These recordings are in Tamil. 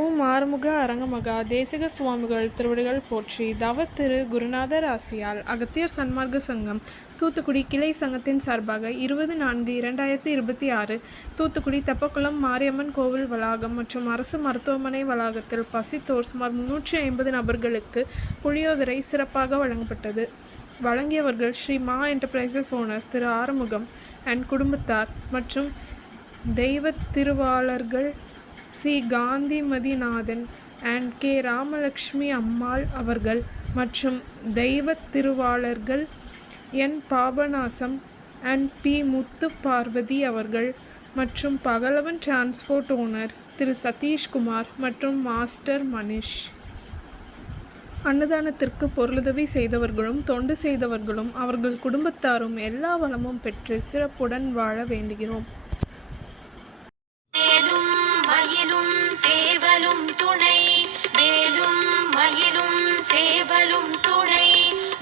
ஓம் ஆறுமுக அரங்கமகா தேசிக சுவாமிகள் திருவடிகள் போற்றி. தவ திரு குருநாதர் ஆசியால் அகத்தியர் சன்மார்க்க சங்கம் தூத்துக்குடி கிளை சங்கத்தின் சார்பாக 20/4/2026 தூத்துக்குடி தெப்பக்குளம் மாரியம்மன் கோவில் வளாகம் மற்றும் அரசு மருத்துவமனை வளாகத்தில் பசித்தோர் சுமார் 350 நபர்களுக்கு புளியோதரை சிறப்பாக வழங்கப்பட்டது. வழங்கியவர்கள் Sri Maa enterprises owner Thiru Arumugam and குடும்பத்தார் மற்றும் தெய்வ திருவாளர்கள் C Kanthimathinathan and K Ramalakshmi Ammal அவர்கள் மற்றும் தெய்வ திருவாளர்கள் N Papanasam and P Muthu Parvathi அவர்கள் மற்றும் பகலவன் டிரான்ஸ்போர்ட் ஓனர் திரு சதீஷ்குமார் மற்றும் மாஸ்டர் மனிஷ். அன்னதானத்திற்கு பொருளுதவி செய்தவர்களும் தொண்டு செய்தவர்களும் அவர்கள் குடும்பத்தாரும் எல்லா வளமும் பெற்று சிறப்புடன் வாழ வேண்டுகிறோம். சேவலும் துணை வேலும் மயிலும் சேவலும் துணை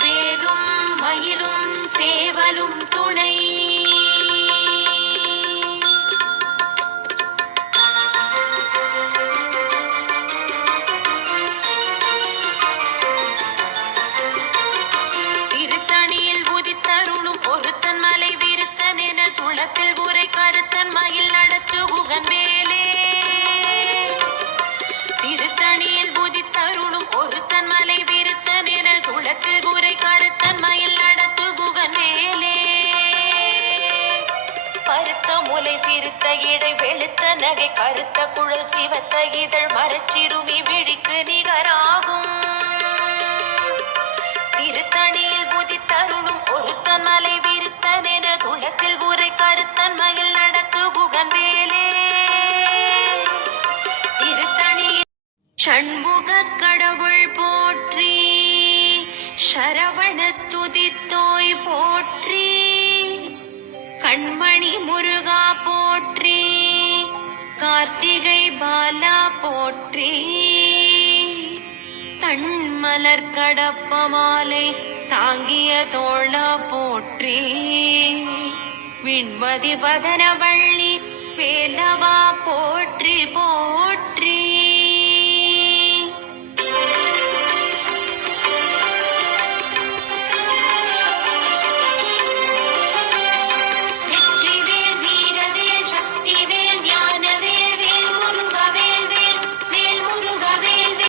வேலும் மயிலும் சேவலும் துணை. திருத்தணியில் உதித்தருளும் ஒருத்தன் மலை விருத்தன் என துளத்தில் உரை கருத்தன் மயில் நடத்து குகன்வேலே. திருத்தணியில் புதித்தருளும் ஒருத்தன் மலை விருத்தன் என துளத்தில் உரை கருத்தன் மயில் நடத்து குகன்வேலே. பருத்த முலை சிறுத்த இடை வெளுத்த நகை கருத்த குழல் சிவத்த இதழ் மரச்சிறுமி விழிக்கு நிகராகும். திருத்தணியில் புதித்தருளும் ஒருத்தன் மலை விருத்தன் என துளத்தில் உரை கருத்தன் மயில் நடத்து குகன்வேலே. சண்முக கடவுள் போற்றி சரவண துதித்தோய் போற்றி கண்மணி முருகா போற்றி கார்த்திகை பாலா போற்றி தன்மலர் கடப்ப மாலை தாங்கிய தோள போற்றி விண்மதி வதனவ